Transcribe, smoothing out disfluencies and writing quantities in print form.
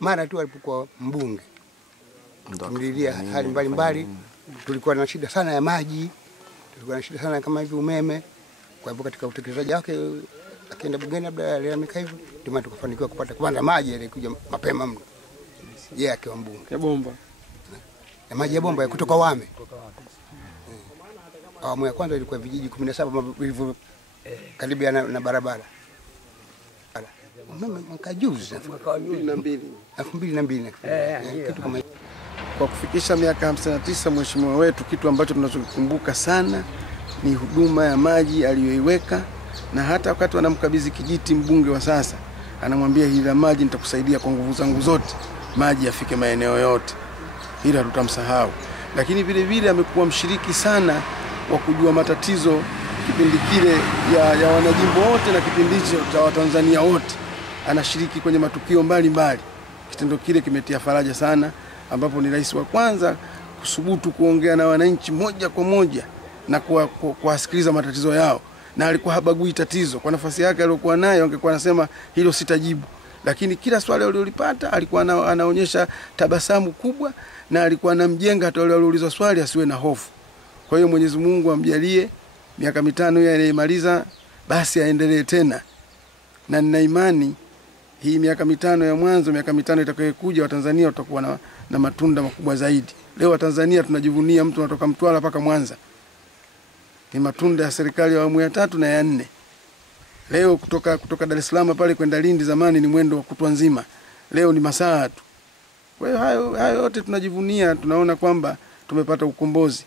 Mara tu alipokuwa mbunge tumlilia hali mbalimbali. Tulikuwa na shida sana ya maji, tulikuwa na shida sana kama hivi umeme. Kwa hivyo katika utekelezaji wake akienda bungeni labda aliamika hivyo, ndio tukafanikiwa kupata maji yalikuja mapema mno. Yeye akiwa mbunge ya bomba ya maji ya bomba kutoka Wame. Awamu ya kwanza ilikuwa vijiji 17 vilivyo karibu na barabara. Umeme mwaka juzi 2002 kitu kama hicho. Kwa kufikisha miaka 59 mheshimiwa wetu, kitu ambacho tunachokumbuka sana ni huduma ya maji aliyoiweka, na hata wakati wanamkabidhi kijiti mbunge wa sasa anamwambia hili la maji nitakusaidia kwa nguvu zangu zote, maji yafike maeneo yote. Hili hatutamsahau. Lakini vile vile amekuwa mshiriki sana wa kujua matatizo kipindi kile ya wanajimbo wote na kipindi cha Watanzania wote. Anashiriki kwenye matukio mbalimbali. Kitendo kile kimetia faraja sana, ambapo ni rais wa kwanza kusubutu kuongea na wananchi moja kwa moja na kuwasikiliza matatizo yao, na alikuwa habagui tatizo. Kwa nafasi yake aliyokuwa nayo angekuwa anasema hilo sitajibu, lakini kila swali alilolipata alikuwa anaonyesha tabasamu kubwa, na alikuwa anamjenga hata wale walioulizwa swali asiwe na hofu. Kwa hiyo Mwenyezi Mungu amjalie miaka 5 yeye aliyemaliza basi aendelee tena, na nina imani hii miaka 5 ya mwanzo, miaka 5 itakayokuja Watanzania watakuwa na matunda makubwa zaidi. Leo Watanzania tunajivunia mtu anatoka Mtwara mpaka Mwanza. Ni matunda ya serikali ya awamu ya 3 na ya 4. Leo kutoka Dar es Salaam pale kwenda Lindi zamani ni mwendo wa kutwa nzima. Leo ni masaa tu. Kwa hiyo hayo yote tunajivunia, tunaona kwamba tumepata ukombozi.